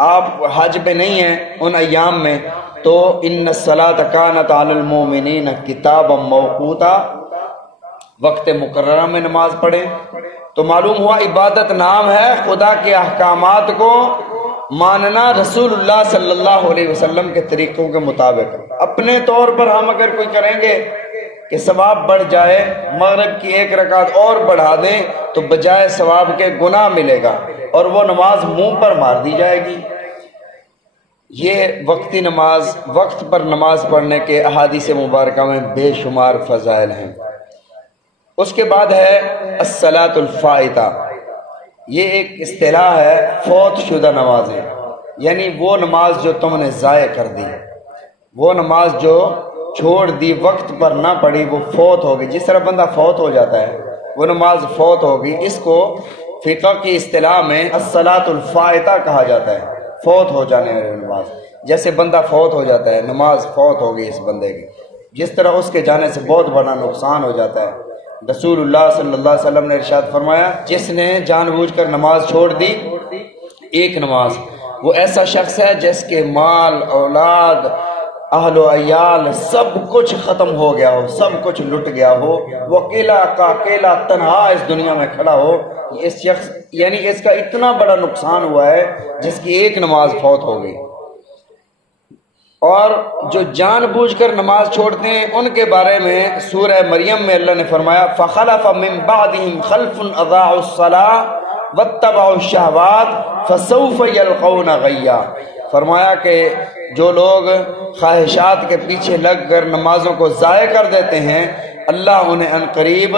آپ حج پہ نہیں ہیں ان ایام میں، تو ان الصلاۃ کانت علی المؤمنین کتابا موقوتا، وقت مقررہ میں نماز پڑھیں۔ تو معلوم ہوا عبادت نام ہے خدا کے احکامات کو ماننا رسول اللہ صلی اللہ علیہ وسلم کے طریقوں کے مطابق۔ اپنے طور پر ہم اگر کوئی کریں گے کہ ثواب بڑھ جائے، مغرب کی 1 رکعت اور بڑھا دیں تو بجائے ثواب کے گناہ ملے گا اور وہ نماز منہ پر مار دی جائے گی۔ یہ وقتی نماز، وقت پر نماز پڑھنے کے احادیث مبارکہ میں بے شمار فضائل ہیں۔ اس کے بعد ہے الصلاۃ الفائتہ، یہ ایک اصطلاح ہے فوت شدہ نمازیں، یعنی وہ نماز جو تم نے ضائع کر دی، وہ نماز جو چھوڑ دی، وقت پر نہ پڑھی، وہ فوت ہوگی۔ جس طرح بندہ فوت ہو جاتا ہے وہ نماز فوت ہوگی، اس کو فقہ کی اصطلاح میں الصلاۃ الفائتہ کہا جاتا ہے، فوت ہو جانے والی نماز۔ جیسے بندہ فوت ہو جاتا ہے، نماز فوت ہو گئی اس بندے کی، جس طرح اس کے جانے سے بہت بڑا نقصان ہو جاتا ہے۔ رسول اللہ صلی اللہ علیہ وسلم نے ارشاد فرمایا، جس نے جان بوجھ کر نماز چھوڑ دی، ایک نماز، وہ ایسا شخص ہے جس کے مال، اولاد، اہل و عیال سب کچھ ختم ہو گیا ہو، سب کچھ لٹ گیا ہو، وہ اکیلا کا اکیلا تنہا اس دنیا میں کھڑا ہو۔ اس شخص یعنی اس کا اتنا بڑا نقصان ہوا ہے جس کی ایک نماز فوت ہو گئی۔ اور جو جان بوجھ کر نماز چھوڑتے ہیں ان کے بارے میں سورہ مریم میں اللہ نے فرمایا فَخَلَفَ مِن بَعْدِهِمْ خَلْفٌ أَضَاعُوا الصَّلَاةَ وَاتَّبَعُوا الشَّهَوَاتِ فَسَوْفَ يَلْقَوْنَ غَيًّا، فرمایا کہ جو لوگ خواہشات کے پیچھے لگ کر نمازوں کو ضائع کر دیتے ہیں، اللہ انہیں ان قریب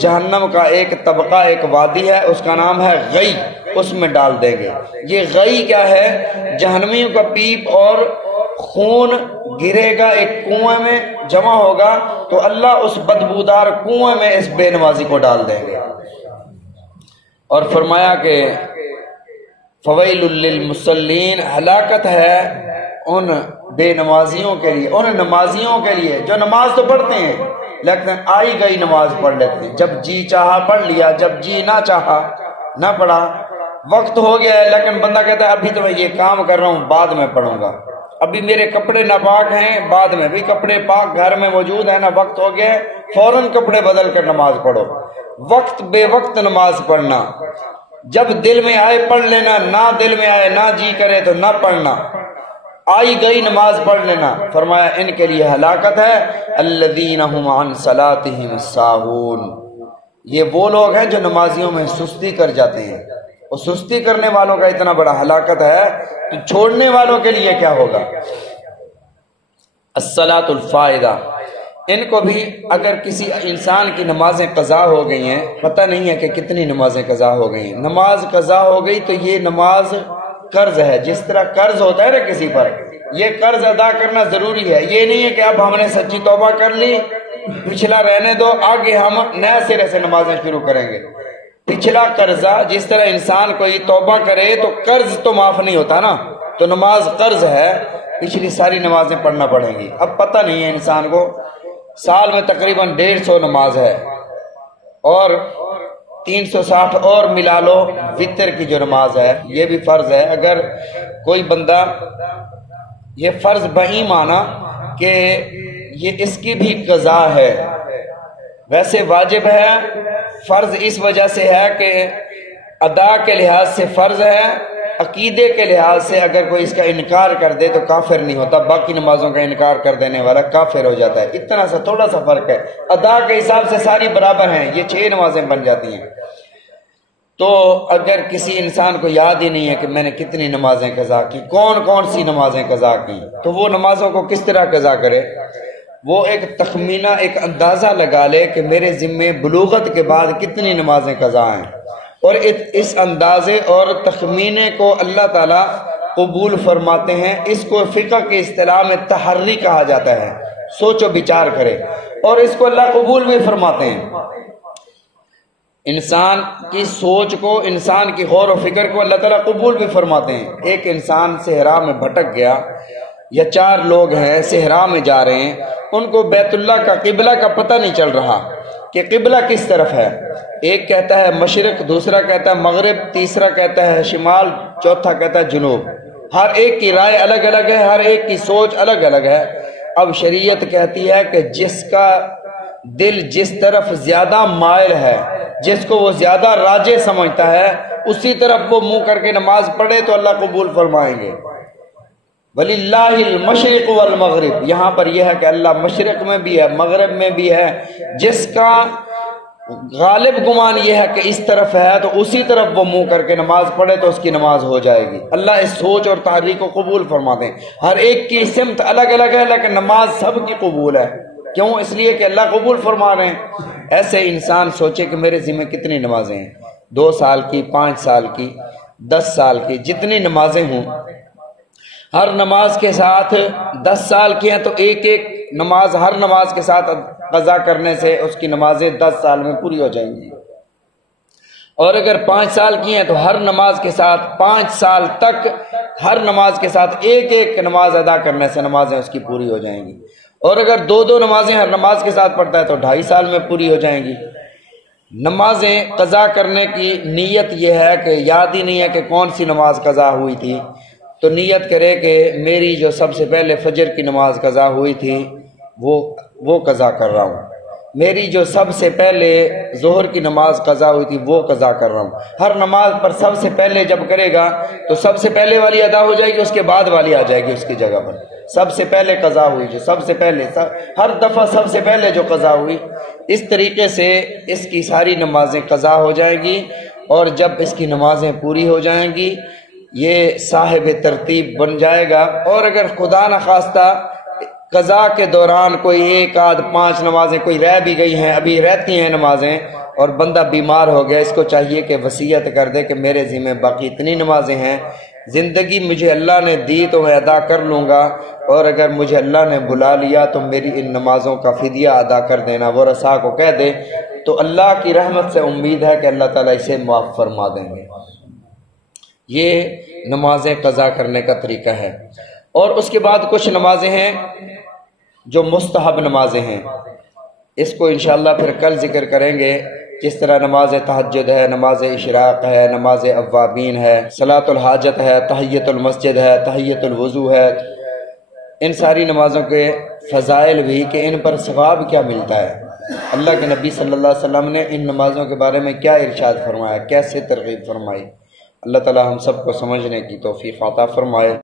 جہنم کا ایک طبقہ، ایک وادی ہے، اس کا نام ہے غی، اس میں ڈال دیں گے۔ یہ غی کیا ہے؟ جہنمیوں کا پیپ اور خون گرے گا، ایک کنویں میں جمع ہوگا تو اللہ اس بدبودار کنویں میں اس بے نمازی کو ڈال دیں گے۔ اور فرمایا کہ فویل للمصلین، ہلاکت ہے ان بے نمازیوں کے لیے، ان نمازیوں کے لیے جو نماز تو پڑھتے ہیں لیکن آئی گئی نماز پڑھ لیتے ہیں، جب جی چاہا پڑھ لیا، جب جی نہ چاہا نہ پڑھا، وقت ہو گیا ہے لیکن بندہ کہتا ہے ابھی تو میں یہ کام کر رہا ہوں بعد میں پڑھوں گا، ابھی میرے کپڑے ناپاک ہیں بعد میں، بھی کپڑے پاک گھر میں موجود ہیں نا، وقت ہو گیا فوراً کپڑے بدل کر نماز پڑھو۔ وقت بے وقت نماز پڑھنا، جب دل میں آئے پڑھ لینا، نہ دل میں آئے نہ جی کرے تو نہ پڑھنا، آئی گئی نماز پڑھ لینا۔ فرمایا ان کے لیے ہلاکت ہے، الذین هم عن صلاتهم ساہون، یہ وہ لوگ ہیں جو نمازیوں میں سستی کر جاتے ہیں۔ اور سستی کرنے والوں کا اتنا بڑا ہلاکت ہے تو چھوڑنے والوں کے لیے کیا ہوگا؟ الصلاۃ الفائدہ، ان کو بھی اگر کسی انسان کی نمازیں قضا ہو گئی ہیں، پتہ نہیں ہے کہ کتنی نمازیں قضا ہو گئی ہیں، نماز قضا ہو گئی تو یہ نماز قرض ہے، جس طرح قرض ہوتا ہے نا کسی پر، یہ قرض ادا کرنا ضروری ہے۔ یہ نہیں ہے کہ اب ہم نے سچی توبہ کر لی، پچھلا رہنے دو، آگے ہم نئے سرے سے نمازیں شروع کریں گے۔ پچھلا قرضہ، جس طرح انسان کوئی توبہ کرے تو قرض تو معاف نہیں ہوتا نا، تو نماز قرض ہے، پچھلی ساری نمازیں پڑھنا پڑیں گی۔ اب پتہ نہیں ہے انسان کو، سال میں تقریباً 150 نماز ہے اور 360 اور ملا لو وتر کی جو نماز ہے، یہ بھی فرض ہے۔ اگر کوئی بندہ، یہ فرض بہی مانا کہ یہ اس کی بھی قضا ہے، ویسے واجب ہے، فرض اس وجہ سے ہے کہ ادا کے لحاظ سے فرض ہے، عقیدے کے لحاظ سے اگر کوئی اس کا انکار کر دے تو کافر نہیں ہوتا، باقی نمازوں کا انکار کر دینے والا کافر ہو جاتا ہے۔ اتنا سا تھوڑا سا فرق ہے، ادا کے حساب سے ساری برابر ہیں، یہ 6 نمازیں بن جاتی ہیں۔ تو اگر کسی انسان کو یاد ہی نہیں ہے کہ میں نے کتنی نمازیں قضا کی، کون کون سی نمازیں قضا کی، تو وہ نمازوں کو کس طرح قضا کرے؟ وہ ایک تخمینہ، ایک اندازہ لگا لے کہ میرے ذمے بلوغت کے بعد کتنی نمازیں قضا ہیں، اور اس اندازے اور تخمینے کو اللہ تعالیٰ قبول فرماتے ہیں۔ اس کو فقہ کی اصطلاح میں تحری کہا جاتا ہے، سوچ و بچار کرے، اور اس کو اللہ قبول بھی فرماتے ہیں۔ انسان کی سوچ کو، انسان کی غور و فکر کو اللہ تعالیٰ قبول بھی فرماتے ہیں۔ ایک انسان صحرا میں بھٹک گیا، یا 4 لوگ ہیں صحرا میں جا رہے ہیں، ان کو بیت اللہ کا قبلہ کا پتہ نہیں چل رہا کہ قبلہ کس طرف ہے، ایک کہتا ہے مشرق، دوسرا کہتا ہے مغرب، تیسرا کہتا ہے شمال، چوتھا کہتا ہے جنوب۔ ہر ایک کی رائے الگ الگ ہے، ہر ایک کی سوچ الگ الگ ہے۔ اب شریعت کہتی ہے کہ جس کا دل جس طرف زیادہ مائل ہے، جس کو وہ زیادہ راجح سمجھتا ہے، اسی طرف وہ منہ کر کے نماز پڑھے تو اللہ قبول فرمائیں گے۔ وَلِلَّهِ الْمَشْرِقُ وَالْمَغْرِبُ، یہاں پر یہ ہے کہ اللہ مشرق میں بھی ہے، مغرب میں بھی ہے۔ جس کا غالب گمان یہ ہے کہ اس طرف ہے تو اسی طرف وہ منہ کر کے نماز پڑھے تو اس کی نماز ہو جائے گی۔ اللہ اس سوچ اور تحریک کو قبول فرما دیں۔ ہر ایک کی سمت الگ الگ ہے لیکن نماز سب کی قبول ہے۔ کیوں؟ اس لیے کہ اللہ قبول فرما رہے ہیں۔ ایسے انسان سوچے کہ میرے ذمہ کتنی نمازیں ہیں، 2 سال کی، 5 سال کی، 10 سال کی، جتنی نمازیں ہوں، ہر نماز کے ساتھ 10 سال کی ہیں تو ایک ایک نماز ہر نماز کے ساتھ قضا کرنے سے اس کی نمازیں 10 سال میں پوری ہو جائیں گی۔ اور اگر 5 سال کی ہیں تو ہر نماز کے ساتھ 5 سال تک ہر نماز کے ساتھ ایک ایک نماز ادا کرنے سے نمازیں اس کی پوری ہو جائیں گی۔ اور اگر 2 نمازیں ہر نماز کے ساتھ پڑھتا ہے تو 2.5 سال میں پوری ہو جائیں گی۔ نمازیں قضا کرنے کی نیت یہ ہے کہ یاد ہی نہیں ہے کہ کون سی نماز قضا ہوئی تھی، تو نیت کرے کہ میری جو سب سے پہلے فجر کی نماز قضا ہوئی تھی وہ قضا کر رہا ہوں، میری جو سب سے پہلے ظہر کی نماز قضا ہوئی تھی وہ قضا کر رہا ہوں۔ ہر نماز پر سب سے پہلے جب کرے گا تو سب سے پہلے والی ادا ہو جائے گی، اس کے بعد والی آ جائے گی اس کی جگہ پر۔ سب سے پہلے قضا ہوئی جو سب سے پہلے، ہر دفعہ سب سے پہلے جو قضا ہوئی، اس طریقے سے اس کی ساری نمازیں قضا ہو جائیں گی۔ اور جب اس کی نمازیں پوری ہو جائیں گی یہ صاحب ترتیب بن جائے گا۔ اور اگر خدا نخواستہ قضا کے دوران کوئی 1 آدھ 5 نمازیں کوئی رہ بھی گئی ہیں، ابھی رہتی ہیں نمازیں، اور بندہ بیمار ہو گیا، اس کو چاہیے کہ وصیت کر دے کہ میرے ذمہ باقی اتنی نمازیں ہیں، زندگی مجھے اللہ نے دی تو میں ادا کر لوں گا، اور اگر مجھے اللہ نے بلا لیا تو میری ان نمازوں کا فدیہ ادا کر دینا، وہ رسا کو کہہ دے تو اللہ کی رحمت سے امید ہے کہ اللہ تعالیٰ اسے معاف فرما دیں گے۔ یہ نمازیں قضا کرنے کا طریقہ ہے۔ اور اس کے بعد کچھ نمازیں ہیں جو مستحب نمازیں ہیں، اس کو انشاءاللہ پھر کل ذکر کریں گے، جس طرح نماز تہجد ہے، نماز اشراق ہے، نماز اوابین ہے، صلاۃ الحاجت ہے، تحیۃ المسجد ہے، تحیۃ الوضو ہے۔ ان ساری نمازوں کے فضائل بھی کہ ان پر ثواب کیا ملتا ہے، اللہ کے نبی صلی اللہ علیہ وسلم نے ان نمازوں کے بارے میں کیا ارشاد فرمایا، کیسے ترغیب فرمائی۔ اللہ تعالی ہم سب کو سمجھنے کی توفیق عطا فرمائے۔